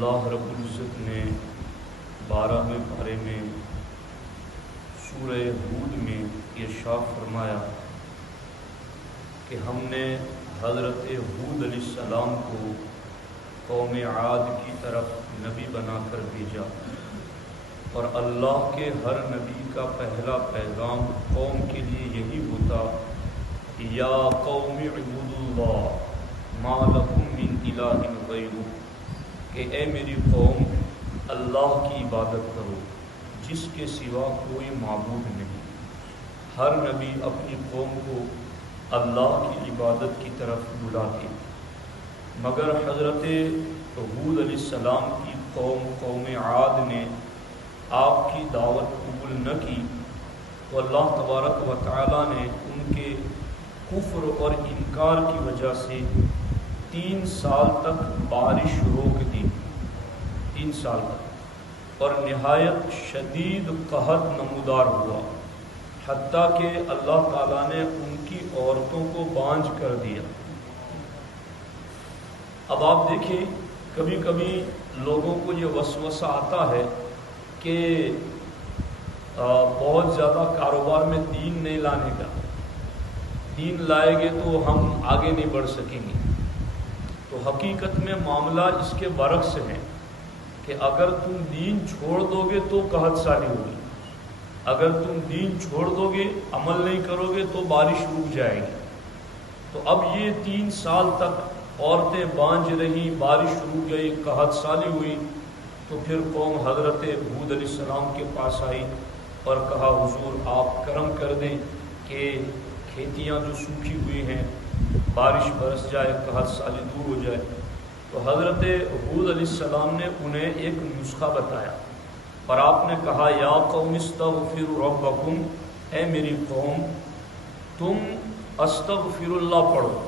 اللہ رب العزت نے 12ویں پارے میں سورہ ہود میں ارشاد فرمایا کہ ہم نے حضرت ہود علیہ السلام کو قوم عاد کی طرف نبی بنا کر بھیجا، اور اللہ کے ہر نبی کا پہلا پیغام قوم کے لیے یہی ہوتا یا قوم اعبدوا اللہ ما لکم من الہ غیرہ، کہ اے میری قوم اللہ کی عبادت کرو جس کے سوا کوئی معبود نہیں۔ ہر نبی اپنی قوم کو اللہ کی عبادت کی طرف بلاتے، مگر حضرت ہود علیہ السلام کی قوم عاد نے آپ کی دعوت قبول نہ کی، تو اللہ تبارک و تعالی نے ان کے کفر اور انکار کی وجہ سے 3 سال تک بارش روک دی، 3 سال تک، اور نہایت شدید قحط نمودار ہوا، حتیٰ کہ اللہ تعالیٰ نے ان کی عورتوں کو بانجھ کر دیا۔ اب آپ دیکھیں، کبھی کبھی لوگوں کو یہ وسوسہ آتا ہے کہ بہت زیادہ کاروبار میں دین نہیں لانے کا، دین لائیں گے تو ہم آگے نہیں بڑھ سکیں گے۔ تو حقیقت میں معاملہ اس کے برعکس ہے کہ اگر تم دین چھوڑ دو گے تو قحط سالی ہوگی، اگر تم دین چھوڑ دو گے، عمل نہیں کرو گے تو بارش رک جائے گی۔ تو اب یہ 3 سال تک عورتیں بانجھ رہی، بارش رک گئی، قحط سالی ہوئی، تو پھر قوم حضرت ہود علیہ السلام کے پاس آئی اور کہا حضور آپ کرم کر دیں کہ کھیتیاں جو سوکھی ہوئی ہیں بارش برس جائے، قحط سالی دور ہو جائے۔ تو حضرت ہود علیہ السلام نے انہیں ایک نسخہ بتایا، اور آپ نے کہا یا قوم استغفروا ربکم، اے میری قوم تم استغفر اللہ پڑھو،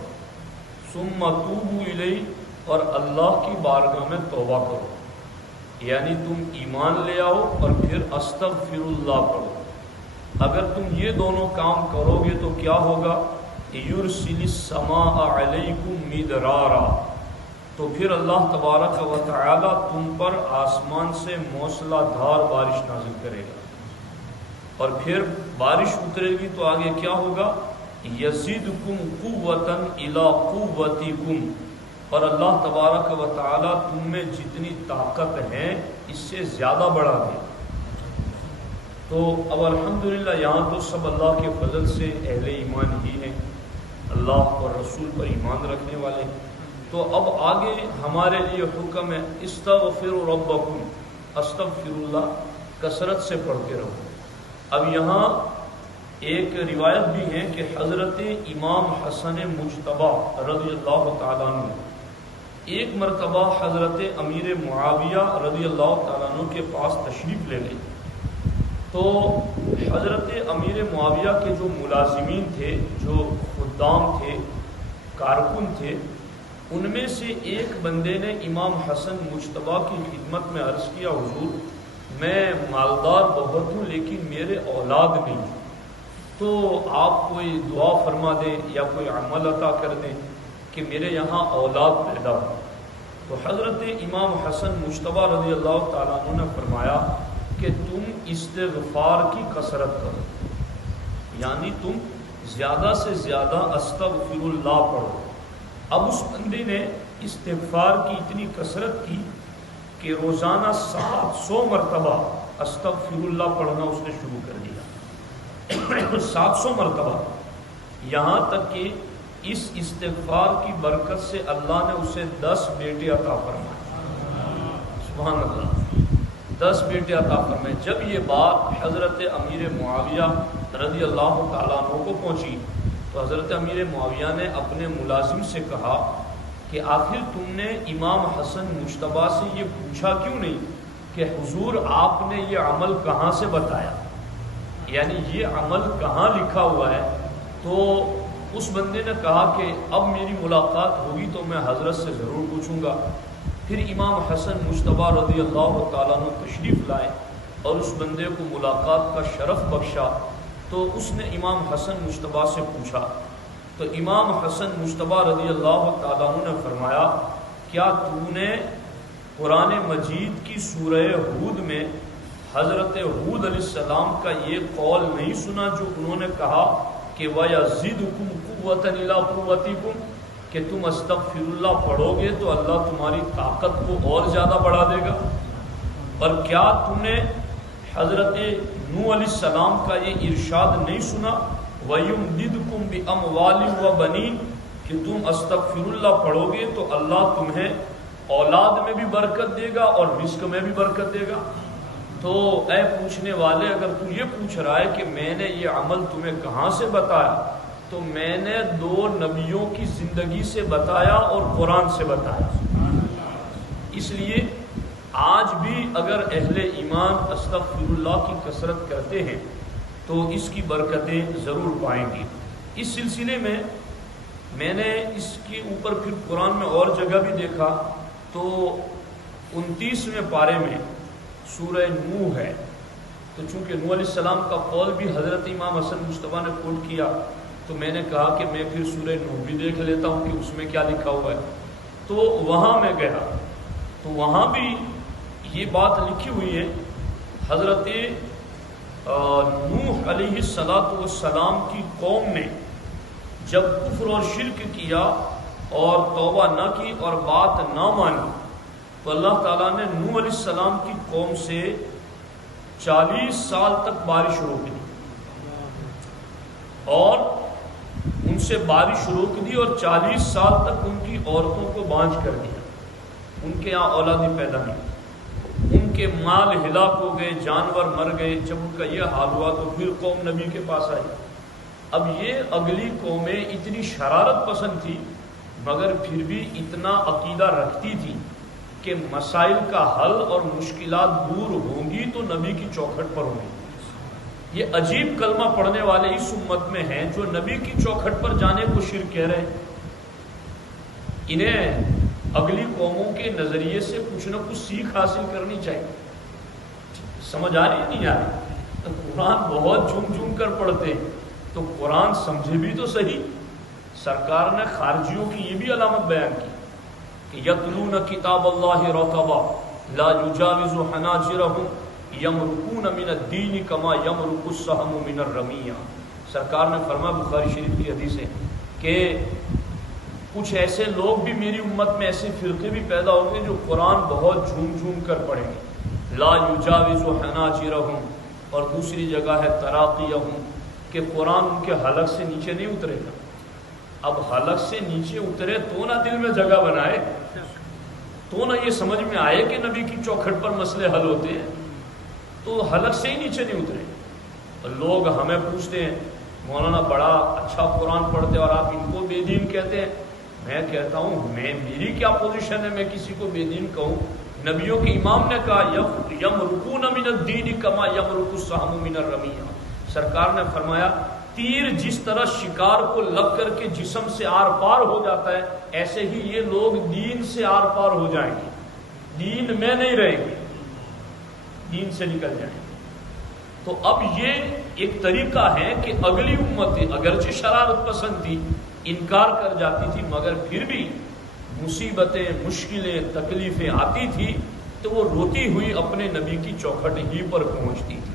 ثم توبوا الیہ، اور اللہ کی بارگاہ میں توبہ کرو، یعنی تم ایمان لے آؤ اور پھر استغفر اللہ پڑھو۔ اگر تم یہ دونوں کام کرو گے تو کیا ہوگا؟ یرسل السماء علیکم مدرارا، تو پھر اللہ تبارک و تعالی تم پر آسمان سے موسلا دھار بارش نازل کرے گا، اور پھر بارش اترے گی تو آگے کیا ہوگا؟ یزیدکم قوتا الی قوتکم، اور اللہ تبارک و تعالی تم میں جتنی طاقت ہے اس سے زیادہ بڑھا دے۔ تو اب الحمدللہ یہاں تو سب اللہ کے فضل سے اہل ایمان ہی ہیں، اللہ اور رسول پر ایمان رکھنے والے۔ تو اب آگے ہمارے لیے حکم ہے استغفروا ربکم، استغفر اللہ کثرت سے پڑھتے رہو۔ اب یہاں ایک روایت بھی ہے کہ حضرت امام حسن مجتبی رضی اللہ تعالیٰ عنہ ایک مرتبہ حضرت امیر معاویہ رضی اللہ تعالیٰ عنہ کے پاس تشریف لے گئے، تو حضرت امیر معاویہ کے جو ملازمین تھے، جو خدام تھے، کارکن تھے، ان میں سے ایک بندے نے امام حسن مجتبی کی خدمت میں عرض کیا حضور میں مالدار بہت ہوں لیکن میرے اولاد نہیں، تو آپ کوئی دعا فرما دیں یا کوئی عمل عطا کر دیں کہ میرے یہاں اولاد پیدا ہو۔ تو حضرت امام حسن مجتبی رضی اللہ تعالیٰ عنہ نے فرمایا کہ تم استغفار کی کثرت کرو، یعنی تم زیادہ سے زیادہ استغفر اللہ پڑھو۔ اب اس بندے نے استغفار کی اتنی کثرت کی کہ روزانہ 700 مرتبہ استغفر اللہ پڑھنا اس نے شروع کر دیا، 700 مرتبہ، یہاں تک کہ اس استغفار کی برکت سے اللہ نے اسے 10 بیٹے عطا فرمائے، سبحان اللہ، 10 بیٹے عطا فرمائے۔ جب یہ بات حضرت امیر معاویہ رضی اللہ تعالیٰ عنہ کو پہنچی تو حضرت امیر معاویہ نے اپنے ملازم سے کہا کہ آخر تم نے امام حسن مجتبی سے یہ پوچھا کیوں نہیں کہ حضور آپ نے یہ عمل کہاں سے بتایا، یعنی یہ عمل کہاں لکھا ہوا ہے؟ تو اس بندے نے کہا کہ اب میری ملاقات ہوگی تو میں حضرت سے ضرور پوچھوں گا۔ پھر امام حسن مجتبی رضی اللہ تعالیٰ عنہ تشریف لائے اور اس بندے کو ملاقات کا شرف بخشا، تو اس نے امام حسن مجتبی سے پوچھا، تو امام حسن مجتبی رضی اللہ تعالیٰ عنہ نے فرمایا کیا تو نے قرآن مجید کی سورہ ہود میں حضرت ہود علیہ السلام کا یہ قول نہیں سنا جو انہوں نے کہا کہ وَيَزِدُكُمْ قُوَّةً إِلَىٰ قُوَّتِكُمْ کہ تم استغفر اللہ پڑھو گے تو اللہ تمہاری طاقت کو اور زیادہ بڑھا دے گا؟ اور کیا تم نے حضرت نوح علیہ السلام کا یہ ارشاد نہیں سنا وَيُمْدِدْكُمْ بِأَمْوَالٍ وَبَنِينَ کہ تم استغفر اللہ پڑھو گے تو اللہ تمہیں اولاد میں بھی برکت دے گا اور رزق میں بھی برکت دے گا؟ تو اے پوچھنے والے، اگر تو یہ پوچھ رہا ہے کہ میں نے یہ عمل تمہیں کہاں سے بتایا، تو میں نے 2 نبیوں کی زندگی سے بتایا اور قرآن سے بتایا۔ اس لیے آج بھی اگر اہل ایمان استغفر اللہ کی کثرت کرتے ہیں تو اس کی برکتیں ضرور پائیں گے۔ اس سلسلے میں میں نے اس کے اوپر پھر قرآن میں اور جگہ بھی دیکھا تو 29ویں پارے میں سورہ نوح ہے، تو چونکہ نوح علیہ السلام کا قول بھی حضرت امام حسن مصطفیٰ نے کوٹ کیا تو میں نے کہا کہ میں پھر سورہ نوح بھی دیکھ لیتا ہوں کہ اس میں کیا لکھا ہوا ہے۔ تو وہاں میں گیا تو وہاں بھی یہ بات لکھی ہوئی ہے، حضرت نوح علیہ السلام کی قوم نے جب کفر اور شرک کیا اور توبہ نہ کی اور بات نہ مانی تو اللہ تعالیٰ نے نوح علیہ السلام کی قوم سے 40 سال تک بارش روک دی اور ان سے بارش روک دی اور 40 سال تک ان کی عورتوں کو بانجھ کر دیا، ان کے یہاں اولادیں پیدا نہیں، ان کے مال ہلاک ہو گئے، جانور مر گئے۔ جب ان کا یہ حال ہوا تو پھر قوم نبی کے پاس آئی۔ اب یہ اگلی قومیں اتنی شرارت پسند تھی مگر پھر بھی اتنا عقیدہ رکھتی تھی کہ مسائل کا حل اور مشکلات دور ہوں گی تو نبی کی چوکھٹ پر ہوں گی۔ یہ عجیب کلمہ پڑھنے والے اس امت میں ہیں جو نبی کی چوکھٹ پر جانے کو شرک کہہ رہے ہیں۔ انہیں اگلی قوموں کے نظریے سے کچھ نہ کچھ سیکھ حاصل کرنی چاہیے۔ سمجھ آ رہی ہے نہیں آ رہی؟ تو قرآن بہت جھوم جھوم کر پڑھتے ہیں تو قرآن سمجھے بھی تو صحیح۔ سرکار نے خارجیوں کی یہ بھی علامت بیان کی کہ یتلون کتاب اللہ رطبا لا یجاوز حناجرہم یمرقون من الدین کما یمرق السہم من الرمیہ۔ سرکار نے فرمایا، بخاری شریف کی حدیث ہے کہ کچھ ایسے لوگ بھی میری امت میں، ایسے فرقے بھی پیدا ہوں گے جو قرآن بہت جھوم جھوم کر پڑھیں گے۔ لا یجاوز حناجرہم، اور دوسری جگہ ہے تراقیہم کہ قرآن ان کے حلق سے نیچے نہیں اترے گا۔ اب حلق سے نیچے اترے تو نہ دل میں جگہ بنائے، تو نہ یہ سمجھ میں آئے کہ نبی کی چوکھٹ پر مسئلے حل ہوتے ہیں، تو حلق سے ہی نیچے نہیں اترے۔ اور لوگ ہمیں پوچھتے ہیں مولانا بڑا اچھا قرآن پڑھتے اور آپ ان کو بے دین کہتے ہیں۔ میں کہتا ہوں میری کیا پوزیشن ہے میں کسی کو بے دین کہوں؟ نبیوں کے امام نے کہا یمرقون من الدین کما یمرق السہم من الرمیہ۔ سرکار نے فرمایا تیر جس طرح شکار کو لگ کر کے جسم سے آر پار ہو جاتا ہے، ایسے ہی یہ لوگ دین سے آر پار ہو جائیں گے، دین میں نہیں رہیں گے، دین سے نکل جائیں گے۔ تو اب یہ ایک طریقہ ہے کہ اگلی امتیں اگرچہ شرارت پسند تھی، انکار کر جاتی تھی، مگر پھر بھی مصیبتیں، مشکلیں، تکلیفیں آتی تھی تو وہ روتی ہوئی اپنے نبی کی چوکھٹ ہی پر پہنچتی تھی۔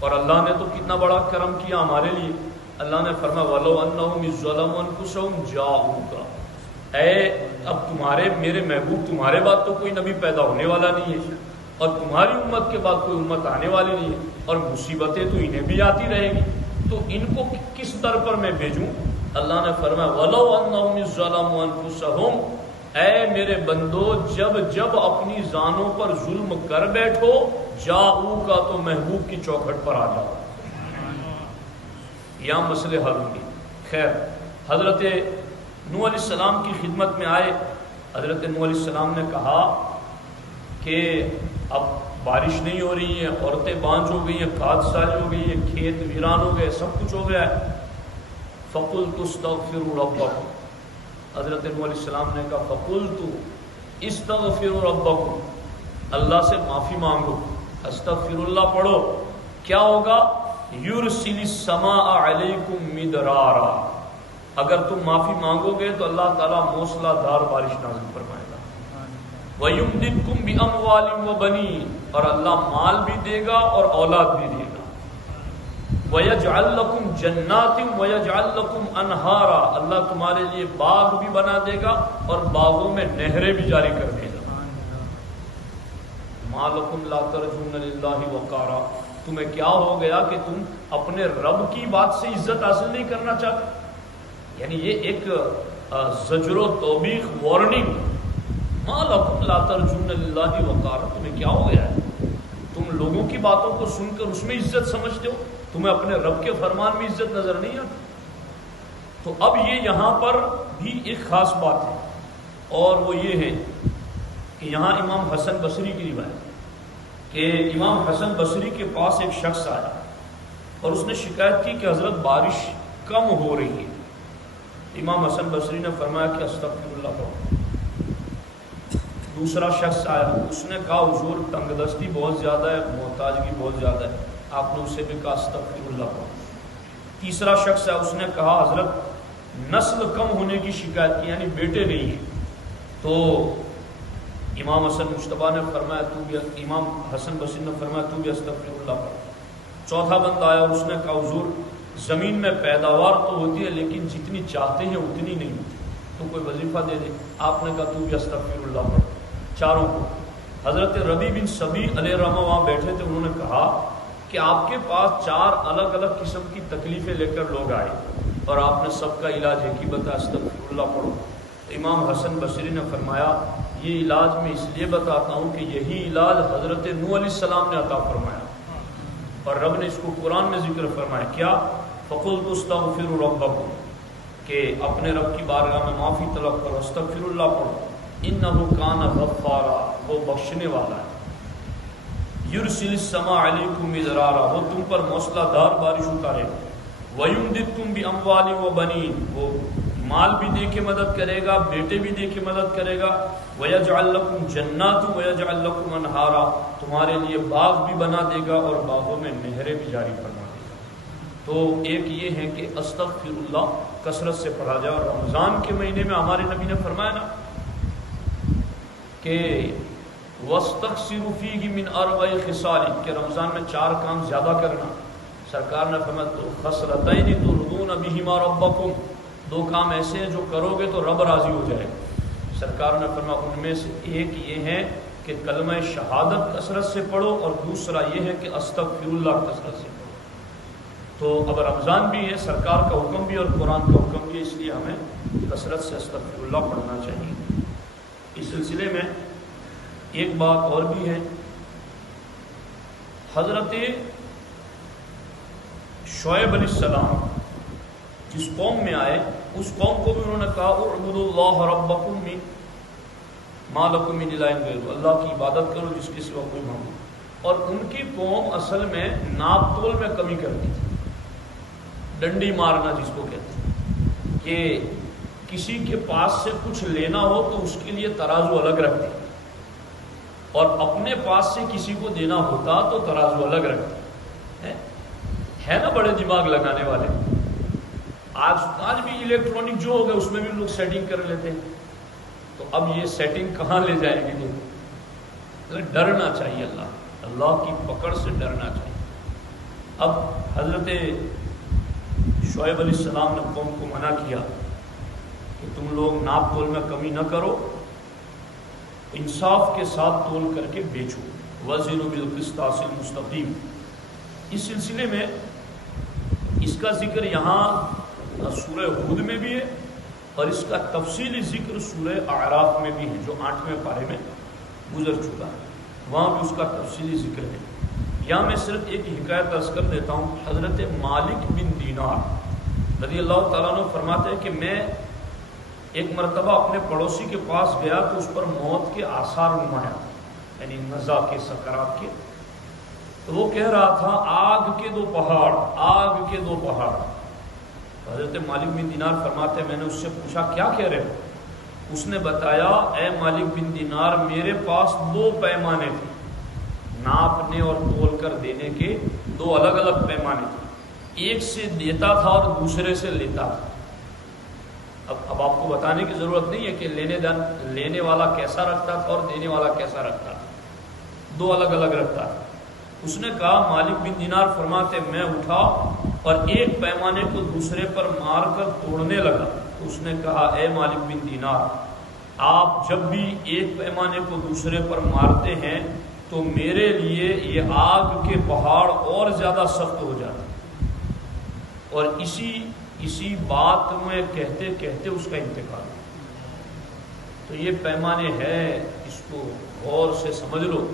اور اللہ نے تو کتنا بڑا کرم کیا ہمارے لیے، اللہ نے فرمایا وَلَوْ أَنَّهُمْ إِذْ ظَلَمُوا أَنفُسَهُمْ جَاءُوكَ، اے اب تمہارے میرے محبوب تمہارے بعد تو کوئی نبی پیدا ہونے والا نہیں ہے اور تمہاری امت کے بعد کوئی امت آنے والی نہیں ہے، اور مصیبتیں تو انہیں بھی آتی رہے گی، تو ان کو کس در پر میں بھیجوں؟ اللہ نے فرمایا وَلَوْ أَنَّهُمْ إِذْ ظَلَمُوا أَنفُسَهُمْ، اے میرے بندو جب جب اپنی جانوں پر ظلم کر بیٹھو جاؤ کا تو محبوب کی چوکھٹ پر آ جاؤ، یہاں مسئلے حل ہوں گے۔ خیر، حضرت نوح علیہ السلام کی خدمت میں آئے۔ حضرت نوح علیہ السلام نے کہا کہ اب بارش نہیں ہو رہی ہے، عورتیں بانجھ ہو گئی ہیں، کھاد سالی ہو گئی ہے، کھیت ویران ہو گئے، سب کچھ ہو گیا ہے۔ فَقُلْتُ اسْتَغْفِرُوا رَبَّكُمْ، حضرت نوح علیہ السلام نے کہا فَقُلْتُ اسْتَغْفِرُوا رَبَّكُمْ، اللہ سے معافی مانگو، استغفر اللہ پڑھو، کیا ہوگا؟ یُرْسِلِ السَّمَاءَ عَلَيْكُمْ مِدْرَارًا، اگر تم معافی مانگو گے تو اللہ تعالیٰ موسلا دھار بارش نازل فرمائے گا۔ وَيُمْدِدْكُمْ بِأَمْوَالٍ وَبَنِينَ، اور اللہ مال بھی دے گا اور اولاد بھی دے گا۔ وَيَجْعَلْ لَكُمْ جَنَّاتٍ وَيَجْعَلْ لَكُمْ أَنْهَارًا، اللہ تمہارے لیے باغ بھی بنا دے گا اور باغوں میں نہریں بھی جاری کر دے گا۔ مَا لَكُمْ لَا تَرْجُونَ لِلَّهِ وَقَارًا، تمہیں کیا ہو گیا کہ تم اپنے رب کی بات سے عزت حاصل نہیں کرنا چاہتے؟ یعنی یہ ایک زجر و توبیخ، وارننگ۔ مَا لَكُمْ لَا تَرْجُونَ لِلَّهِ وَقَارًا، تمہیں کیا ہو گیا ہے؟ تم لوگوں کی باتوں کو سن کر اس میں عزت سمجھتے ہو، تمہیں اپنے رب کے فرمان میں عزت نظر نہیں آتی؟ تو اب یہ یہاں پر بھی ایک خاص بات ہے، اور وہ یہ ہے کہ یہاں امام حسن بصری کی روایت کہ امام حسن بصری کے پاس ایک شخص آیا اور اس نے شکایت کی کہ حضرت بارش کم ہو رہی ہے۔ امام حسن بصری نے فرمایا کہ استغفر اللہ پڑھو۔ دوسرا شخص آیا، اس نے کہا حضور تنگ دستی بہت زیادہ ہے، محتاجگی بہت زیادہ ہے۔ آپ نے اسے بھی کہا استغفر اللہ پڑھو۔ تیسرا شخص ہے، اس نے کہا حضرت نسل کم ہونے کی شکایت کی، یعنی بیٹے نہیں ہیں۔ تو امام حسن مجتبیٰ نے فرمایا تو بھی، امام حسن بصری نے فرمایا تو بھی استغفر اللہ پڑھو۔ چوتھا بندہ آیا اور اس نے کہا حضور زمین میں پیداوار تو ہوتی ہے لیکن جتنی چاہتے ہیں اتنی نہیں ہوتی، تو کوئی وظیفہ دے دے۔ آپ نے کہا تو بھی استغفر اللہ پڑھو۔ چاروں کو حضرت ربیع بن سبی علیہ الرحمہ وہاں بیٹھے تھے، انہوں نے کہا کہ آپ کے پاس 4 الگ الگ قسم کی تکلیفیں لے کر لوگ آئے اور آپ نے سب کا علاج ایک ہی بتایا، استغفر اللہ پڑھو۔ امام حسن بصری نے فرمایا یہ علاج میں اس لیے بتاتا ہوں کہ یہی علاج حضرت نوح علیہ السلام نے عطا فرمایا، اور رب نے اس کو قرآن میں ذکر فرمایا کیا؟ فَقُلْتُ اسْتَغْفِرُوا رَبَّكُمْ، کہ اپنے رب کی بارگاہ میں معافی طلب کرو، استغفر اللہ پڑھو۔ إِنَّهُ كَانَ غَفَّارًا، وہ بخشنے والا ہے۔ يُرْسِلِ السَّمَاءَ عَلَيْكُمْ مِدْرَارًا، وہ تم پر موسلا دار بارش اتارے گا۔ وَيُمْدِدْكُمْ بِأَمْوَالٍ وَبَنِينَ، وہ مال بھی دے کے مدد کرے گا، بیٹے بھی دے کے مدد کرے گا۔ وَيَجْعَلْ لَكُمْ جَنَّاتٍ وَيَجْعَلْ لَكُمْ أَنْهَارًا، تمہارے لیے باغ بھی بنا دے گا اور باغوں میں نہریں بھی جاری فرما دے گا۔ تو ایک یہ ہے کہ استغفر اللہ کثرت سے پڑھا جائے، اور رمضان کے مہینے میں ہمارے نبی نے فرمایا نا کہ وَاسْتَكْثِرُوا فِيهِ مِنْ أَرْبَعِ خِصَالٍ، کہ رمضان میں 4 کام زیادہ کرنا۔ سرکار نے فرمایا تو خصلتین ترضون بہما ربکم، 2 کام ایسے ہیں جو کرو گے تو رب راضی ہو جائے گا۔ سرکار نے فرمایا ان میں سے ایک یہ ہے کہ کلمہ شہادت کثرت سے پڑھو، اور دوسرا یہ ہے کہ استغفر اللہ کثرت سے پڑھو۔ تو اب رمضان بھی ہے، سرکار کا حکم بھی اور قرآن کا حکم بھی، اس لیے ہمیں کثرت سے استغفر اللہ پڑھنا چاہیے۔ اس سلسلے میں ایک بات اور بھی ہے، حضرت شعیب علیہ السلام جس قوم میں آئے اس قوم کو بھی انہوں نے کہا اعبدوا اللہ ربکم ما لکم من الہ غیرہ، اللہ کی عبادت کرو جس کے سوا کوئی معبود۔ اور ان کی قوم اصل میں ناپ تول میں کمی کرتی تھی، ڈنڈی مارنا جس کو کہتے ہیں، کہ کسی کے پاس سے کچھ لینا ہو تو اس کے لیے ترازو الگ رکھتے، اور اپنے پاس سے کسی کو دینا ہوتا تو ترازو الگ رکھتے ہے نا، بڑے دماغ لگانے والے۔ آج بھی الیکٹرانک جو ہو گئے اس میں بھی لوگ سیٹنگ کر لیتے ہیں، تو اب یہ سیٹنگ کہاں لے جائیں گے؟ ڈرنا چاہیے، اللہ کی پکڑ سے ڈرنا چاہیے۔ اب حضرت شعیب علیہ السلام نے قوم کو منع کیا کہ تم لوگ ناپ تول میں کمی نہ کرو، انصاف کے ساتھ تول کر کے بیچو، وزنوا بالقسطاس المستقیم۔ اس سلسلے میں اس کا ذکر یہاں سورہ ہود میں بھی ہے، اور اس کا تفصیلی ذکر سورہ اعراف میں بھی ہے جو 8ویں پارے میں گزر چکا ہے، وہاں بھی اس کا تفصیلی ذکر ہے۔ یہاں میں صرف ایک حکایت عرض کر دیتا ہوں۔ حضرت مالک بن دینار رضی اللہ تعالیٰ عنہ فرماتے ہیں کہ میں ایک مرتبہ اپنے پڑوسی کے پاس گیا تو اس پر موت کے آثار نمایاں، یعنی نزا کے، سکرات کے۔ تو وہ کہہ رہا تھا آگ کے 2 پہاڑ، آگ کے 2 پہاڑ۔ حضرت مالک بن دینار فرماتے ہیں میں نے اس سے پوچھا کیا کہہ رہے ہو؟ اس نے بتایا اے مالک بن دینار میرے پاس 2 پیمانے تھے، ناپنے اور تول کر دینے کے 2 الگ الگ پیمانے تھے، ایک سے دیتا تھا اور دوسرے سے لیتا تھا۔ اب اب آپ کو بتانے کی ضرورت نہیں ہے کہ لینے والا کیسا رکھتا تھا اور دینے والا کیسا رکھتا تھا، دو الگ الگ رکھتا تھا۔ اس نے کہا، مالک بن دینار فرماتے میں اٹھا اور ایک پیمانے کو دوسرے پر مار کر توڑنے لگا۔ اس نے کہا، اے مالک بن دینار، آپ جب بھی ایک پیمانے کو دوسرے پر مارتے ہیں تو میرے لیے یہ آگ کے پہاڑ اور زیادہ سخت ہو جاتے ہیں۔ اور اسی بات میں کہتے کہتے اس کا انتقال ہوا۔ تو یہ پیمانے ہیں، اس کو غور سے سمجھ لو،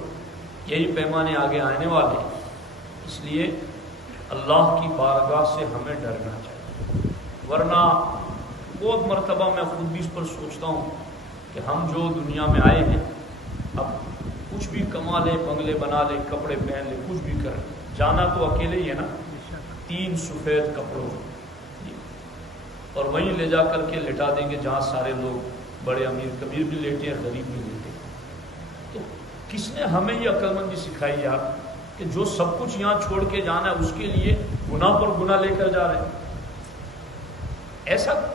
یہی پیمانے آگے آنے والے ہیں۔ اس لیے اللہ کی بارگاہ سے ہمیں ڈرنا چاہیے، ورنہ بہت مرتبہ میں خود بھی اس پر سوچتا ہوں کہ ہم جو دنیا میں آئے ہیں، اب کچھ بھی کما لیں، بنگلے بنا لیں، کپڑے پہن لیں، کچھ بھی کریں، جانا تو اکیلے ہی ہے نا، 3 سفید کپڑوں اور وہیں لے جا کر کے لٹا دیں گے جہاں سارے لوگ بڑے امیر کبیر بھی لیٹے ہیں، غریب بھی لیٹے ہیں۔ تو کس نے ہمیں یہ عقل مندی سکھائی یار کہ جو سب کچھ یہاں چھوڑ کے جانا ہے اس کے لیے گناہ پر گناہ لے کر جا رہے ہیں؟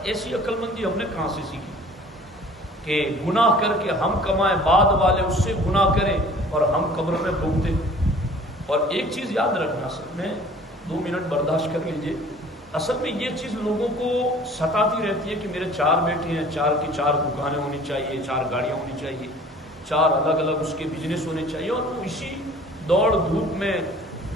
ایسی عقل مندی ہم نے کہاں سے سیکھی کہ گناہ کر کے ہم کمائیں، بعد والے اس سے گناہ کریں اور ہم قبر میں بھوگتے۔ اور ایک چیز یاد رکھنا، سر میں 2 منٹ برداشت کر لیجئے، اصل میں یہ چیز لوگوں کو ستاتی رہتی ہے کہ میرے 4 بیٹے ہیں، 4 کی 4 دکانیں ہونی چاہیے، 4 گاڑیاں ہونی چاہیے، 4 الگ الگ اس کے بزنس ہونے چاہیے، اور وہ اسی دوڑ دھوپ میں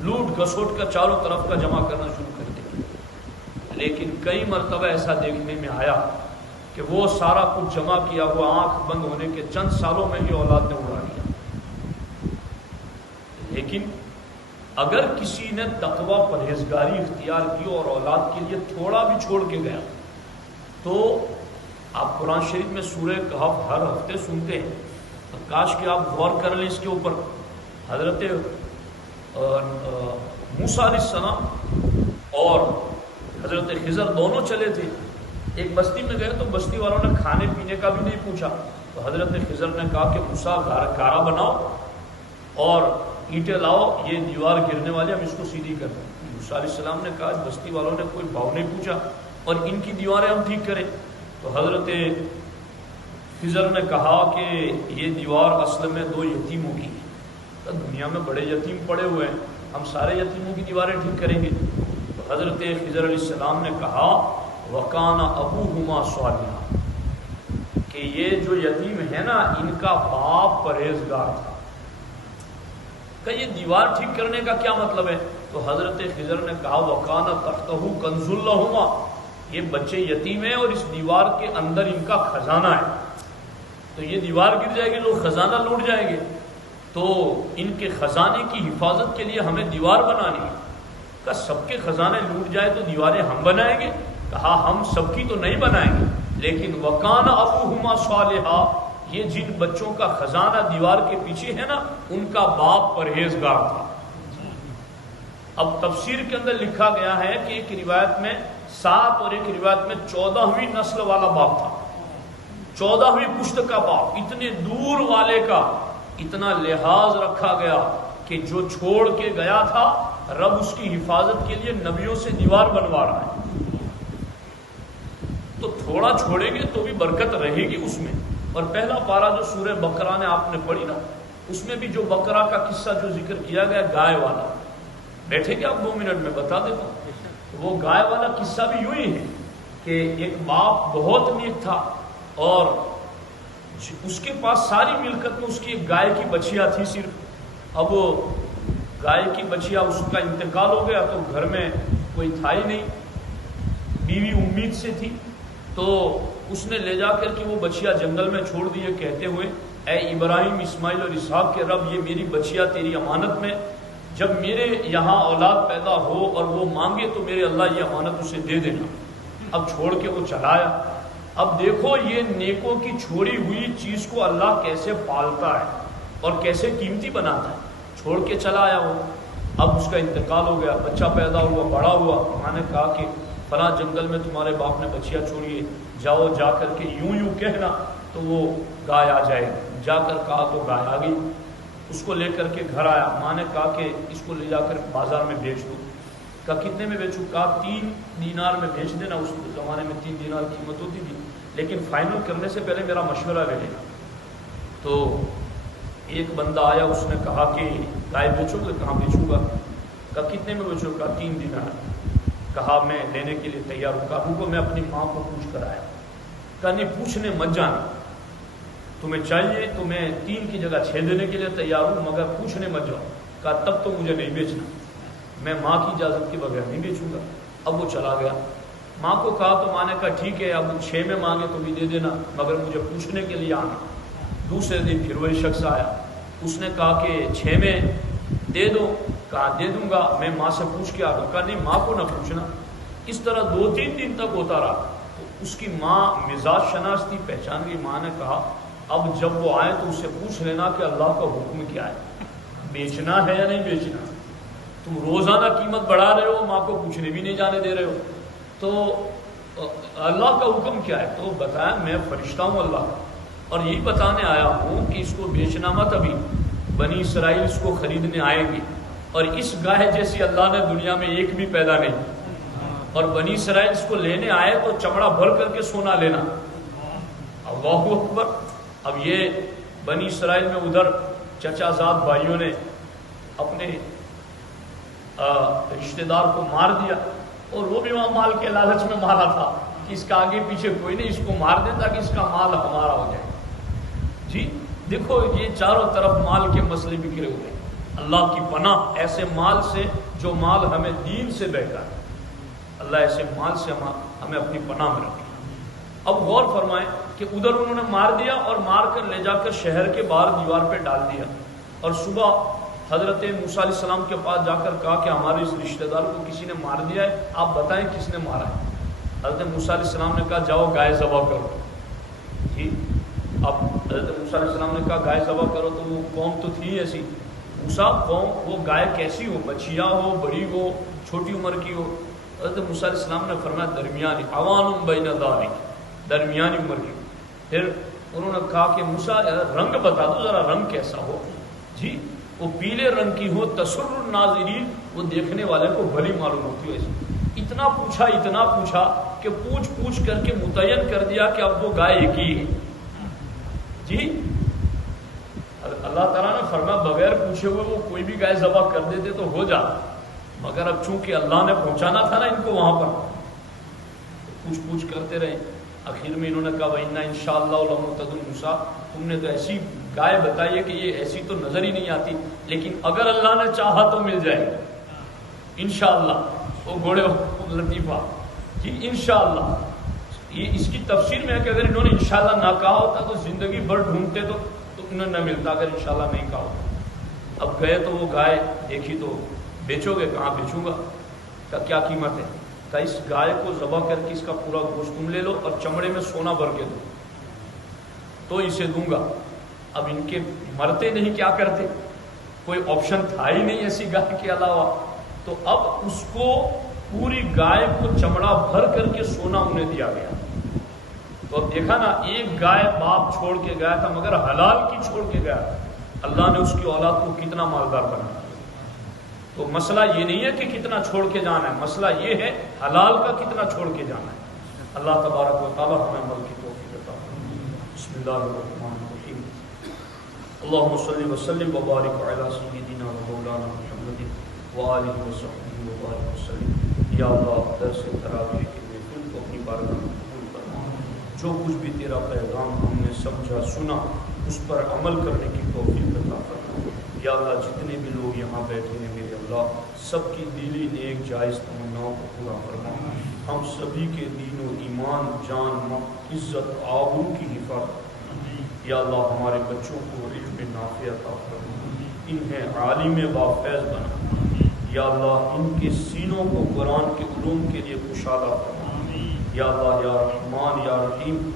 لوٹ گھسوٹ کا چاروں طرف کا جمع کرنا شروع کر دیں۔ لیکن کئی مرتبہ ایسا دیکھنے میں آیا کہ وہ سارا کچھ جمع کیا ہوا آنکھ بند ہونے کے چند سالوں میں ہی اولاد نے اڑا لیا۔ لیکن اگر کسی نے تقوی پرہیزگاری اختیار کی اور اولاد کے لیے تھوڑا بھی چھوڑ کے گیا، تو آپ قرآن شریف میں سورہ کہف ہر ہفتے سنتے ہیں، تو کاش کہ آپ غور کر لیں اس کے اوپر۔ حضرت موسیٰ علیہ السلام اور حضرت خضر دونوں چلے تھے، ایک بستی میں گئے تو بستی والوں نے کھانے پینے کا بھی نہیں پوچھا، تو حضرت خضر نے کہا کہ موسیٰ گارا بناؤ اور اینٹیں لاؤ، یہ دیوار گرنے والی، ہم اس کو سیدھی کر دیں۔ موسیٰ علیہ السلام نے کہا بستی والوں نے کوئی بھاؤ نہیں پوچھا اور ان کی دیواریں ہم ٹھیک کریں، تو حضرت خضر نے کہا کہ یہ دیوار اصل میں 2 یتیموں کی ہے، تو دنیا میں بڑے یتیم پڑے ہوئے ہیں، ہم سارے یتیموں کی دیواریں ٹھیک کریں گے؟ تو حضرت خضر علیہ السلام نے کہا وَقَانَ أَبُوهُمَا صَالِحًا، کہ یہ جو یتیم ہے نا، ان کا باپ پرہیزگار تھا۔ کہ یہ دیوار ٹھیک کرنے کا کیا مطلب ہے؟ تو حضرت خضر نے کہا وَقَانَ تَحْتَهُ كَنْزٌ لَهُمَا، یہ بچے یتیم ہیں اور اس دیوار کے اندر ان کا خزانہ ہے، تو یہ دیوار گر جائے گی، لوگ خزانہ لوٹ جائیں گے، تو ان کے خزانے کی حفاظت کے لیے ہمیں دیوار بنانی ہے۔ کہ سب کے خزانے لوٹ جائے تو دیواریں ہم بنائیں گے؟ کہا ہم سب کی تو نہیں بنائیں گے، لیکن وَقَانَ أَبُوهُمَا صَالِحًا، یہ جن بچوں کا خزانہ دیوار کے پیچھے ہے نا، ان کا باپ پرہیزگار تھا۔ اب تفسیر کے اندر لکھا گیا ہے کہ ایک روایت میں 7 اور ایک روایت میں 14ویں نسل والا باپ تھا، 14ویں پشت کا باپ، اتنے دور والے کا اتنا لحاظ رکھا گیا کہ جو چھوڑ کے گیا تھا رب اس کی حفاظت کے لیے نبیوں سے دیوار بنوا رہا ہے۔ تو تھوڑا چھوڑیں گے تو بھی برکت رہے گی اس میں۔ اور پہلا پارہ جو سورہ بقرہ نے آپ نے پڑھی نا، اس میں بھی جو بقرہ کا قصہ جو ذکر کیا گیا گائے والا، بیٹھے گے آپ 2 منٹ میں بتا دیتا ہوں۔ وہ گائے والا قصہ بھی یوں ہی ہے کہ ایک باپ بہت نیک تھا اور اس کے پاس ساری ملکت میں اس کی ایک گائے کی بچیا تھی صرف۔ اب وہ گائے کی بچیا، اس کا انتقال ہو گیا تو گھر میں کوئی تھا ہی نہیں، بیوی امید سے تھی، تو اس نے لے جا کر کے وہ بچیا جنگل میں چھوڑ دیے کہتے ہوئے اے ابراہیم، اسماعیل اور اسحاق کے رب، یہ میری بچیا تیری امانت میں، جب میرے یہاں اولاد پیدا ہو اور وہ مانگے تو میرے اللہ یہ امانت اسے دے دینا۔ اب چھوڑ کے وہ چلایا۔ اب دیکھو یہ نیکوں کی چھوڑی ہوئی چیز کو اللہ کیسے پالتا ہے اور کیسے قیمتی بناتا ہے۔ چھوڑ کے چلا آیا وہ، اب اس کا انتقال ہو گیا، بچہ پیدا ہوا، بڑا ہوا، ماں نے کہا کہ فلاں جنگل میں تمہارے باپ نے بچیا چھوڑی ہے، جاؤ جا کر کے یوں کہنا تو وہ گائے آ جائے گی۔ جا کر کہا تو گائے آ گئی، اس کو لے کر کے گھر آیا، ماں نے کہا کہ اس کو لے جا کر بازار میں بیچ دو۔ کہا کتنے میں بیچوں؟ کہا 3 دینار میں بیچ دینا، اس زمانے میں 3 دینار قیمت ہوتی تھی، لیکن فائنل کرنے سے پہلے میرا مشورہ لے لینا۔ تو ایک بندہ آیا، اس نے کہا کہ گائے بیچو گے؟ کہاں بیچوں گا؟ کہا کتنے میں بیچو گا؟ 3 دینار۔ کہا میں لینے کے لیے تیار ہوں۔ کہا کو میں اپنی ماں کو پوچھ کر آیا۔ کہا نہیں، پوچھنے مت جانا، تمہیں چاہیے تو میں 3 کی جگہ 6 دینے کے لیے تیار ہوں، مگر پوچھنے مت جاؤ۔ کہا تب تو مجھے نہیں بیچنا، میں ماں کی اجازت کے بغیر نہیں بیچوں گا۔ اب وہ چلا گیا۔ ماں کو کہا تو ماں نے کہا ٹھیک ہے، اب 6 میں مانگے تو بھی دے دینا، مگر مجھے پوچھنے کے لیے آنا۔ دوسرے دن پھر وہی شخص آیا، اس نے کہا کہ 6 میں دے دو۔ کہا دے دوں گا، میں ماں سے پوچھ کے آ گا۔ کہا نہیں، ماں کو نہ پوچھنا۔ اس طرح 2-3 دن تک ہوتا رہا۔ تو اس کی ماں مزاج شناس تھی، پہچان گئی۔ ماں نے کہا اب جب وہ آئے تو اس سے پوچھ لینا کہ اللہ کا حکم کیا ہے، بیچنا ہے یا نہیں بیچنا۔ تم روزانہ قیمت بڑھا رہے ہو، ماں کو پوچھنے بھی نہیں جانے دے رہے ہو، تو اللہ کا حکم کیا ہے؟ تو بتایا میں فرشتہ ہوں اللہ کا، اور یہی بتانے آیا ہوں کہ اس کو بیچنا مت، ابھی بنی اسرائیل اس کو خریدنے آئیں گے، اور اس گائے جیسی اللہ نے دنیا میں ایک بھی پیدا نہیں، اور بنی اسرائیل اس کو لینے آئے تو چمڑا بھر کر کے سونا لینا۔ اللہ اکبر۔ اب یہ بنی اسرائیل میں ادھر چچا زاد بھائیوں نے اپنے رشتہ دار کو مار دیا، اور وہ بھی وہاں مال کے لالچ میں مارا تھا کہ اس کا آگے پیچھے کوئی نہیں، اس کو مار دے تاکہ اس کا مال ہمارا ہو جائے۔ جی دیکھو، یہ چاروں طرف مال کے مسئلے بکھرے ہوئے۔ اللہ کی پناہ ایسے مال سے جو مال ہمیں دین سے بہتر ہے، اللہ ایسے مال سے ہمیں اپنی پناہ میں رکھے۔ اب غور فرمائیں کہ ادھر انہوں نے مار دیا، اور مار کر لے جا کر شہر کے باہر دیوار پہ ڈال دیا، اور صبح حضرت موسیٰ علیہ السلام کے پاس جا کر کہا کہ ہمارے اس رشتہ دار کو کسی نے مار دیا ہے، آپ بتائیں کس نے مارا ہے۔ حضرت موسیٰ علیہ السلام نے کہا جاؤ گائے ذبح کرو۔ ٹھیک، اب حضرت موسیٰ علیہ السلام نے کہا گائے ذبح کرو، تو وہ قوم تو تھی ایسی، موسیٰ قوم، وہ گائے کیسی ہو، بچیا ہو، بڑی ہو، چھوٹی عمر کی ہو؟ حضرت موسیٰ علیہ السلام نے فرمایا درمیانی، عوان بین ذالک، درمیانی عمر کی۔ پھر انہوں نے کہا کہ موسیٰ رنگ بتا دو ذرا، رنگ کیسا ہو؟ جی وہ پیلے رنگ کی ہو، تسر الناظرین، وہ دیکھنے والے کو بھلی معلوم ہوتی ہو ایسی۔ اتنا پوچھا کہ پوچھ کر کے متعین کر دیا کہ اب وہ گائے ایک ہی ہے۔ جی اللہ تعالیٰ نے فرمایا بغیر پوچھے ہوئے وہ کوئی بھی گائے ذبح کر دیتے تو ہو جاتا، مگر اب چونکہ اللہ نے پہنچانا تھا نا ان کو وہاں پر، پوچھ کرتے رہے۔ آخر میں انہوں نے کہا وَإِنَّا إِنْ شَاءَ اللَّهُ لَمُهْتَدُونَ، موسیٰ تم نے تو ایسی گائے بتائی ہے کہ یہ ایسی تو نظر ہی نہیں آتی، لیکن اگر اللہ نے چاہا تو مل جائے گا انشاءاللہ۔ وہ گھوڑے لطیفہ جی انشاءاللہ، یہ اس کی تفسیر میں ہے کہ اگر انہوں نے انشاءاللہ نہ کہا ہوتا تو زندگی بھر ڈھونڈتے تو انہیں نہ ملتا، اگر انشاءاللہ نہیں کہا ہوتا۔ اب گئے تو وہ گائے دیکھی تو بیچو گے؟ کہاں بیچوں گا؟ کا کیا قیمت ہے؟ کہ اس گائے کو ذبح کر کے اس کا پورا گوشت تم لے لو اور چمڑے میں سونا بھر کے دو تو اسے دوں گا۔ اب ان کے مرتے نہیں کیا کرتے، کوئی آپشن تھا ہی نہیں ایسی گائے کے علاوہ، تو اب اس کو پوری گائے کو چمڑا بھر کر کے سونا انہیں دیا گیا۔ تو اب دیکھا نا، ایک گائے باپ چھوڑ کے گیا تھا مگر حلال کی چھوڑ کے گیا، اللہ نے اس کی اولاد کو کتنا مالدار بنا۔ تو مسئلہ یہ نہیں ہے کہ کتنا چھوڑ کے جانا ہے، مسئلہ یہ ہے حلال کا کتنا چھوڑ کے جانا ہے۔ اللہ تبارک و تعالی ہمیں عمل کی توفیق عطا فرمائے۔ بسم اللہ الرحمن الرحیم، اللہم صلی وسلم وبارک علی سیدنا و مولانا محمد وآلہ وصحبہ وبارک وسلم۔ یا اللہ درس تراویح کے محفل کو اپنی بارگاہ میں قبول فرما، جو کچھ بھی تیرا پیغام ہم نے سمجھا سنا اس پر عمل کرنے کی توفیق عطا فرما۔ یا اللہ جتنے بھی لوگ یہاں بیٹھے ہیں میرے اللہ، سب کی دلی نیک جائز تمناؤں کو پورا فرما، ہم سبھی کے دین و ایمان، جان، عزت، آبرو کی حفاظت۔ یا اللہ ہمارے بچوں کو علم نافع عطا فرما، انہیں عالم بافیض بنا۔ یا اللہ ان کے سینوں کو قرآن کے علوم کے لیے کشادہ فرما۔ یا اللہ یا رحمان یا رحیم،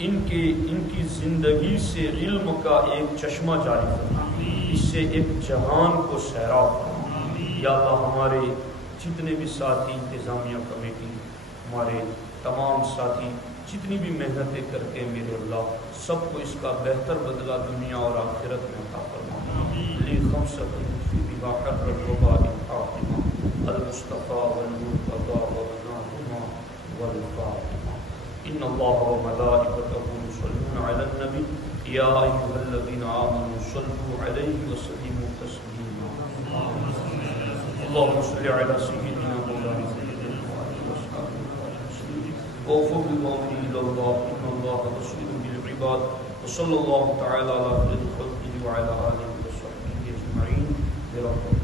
ان کی زندگی سے علم کا ایک چشمہ جاری فرما، اس سے ایک جہان کو سیراب فرما۔ یا اللہ ہمارے جتنے بھی ساتھی، انتظامیہ کمیٹی، ہمارے تمام ساتھی جتنی بھی محنتیں کرتے ہیں میرے اللہ، سب کو اس کا بہتر بدلہ دنیا اور آخرت میں عطا فرما۔ لی خمسۃ فی بہا حر الوباء الحاکمہ المصطفیٰ والمرتضیٰ وبناتہما والفاطمہ۔ ان اللہ وملائکتہ یصلون علی النبی یا ایھا الذین آمنوا صلوا علیہ وسلموا تسلیما اللهم صل علی سیدنا مولانا وَوْفُقْ بِالْأَمْرِ إِلَى اللَّهِ إِنَّ اللَّهَ بَصِيرٌ بِالْعِبَادِ وصلى الله تعالى على خير خلقه وعلى آله وصحبه أجمعين برحمته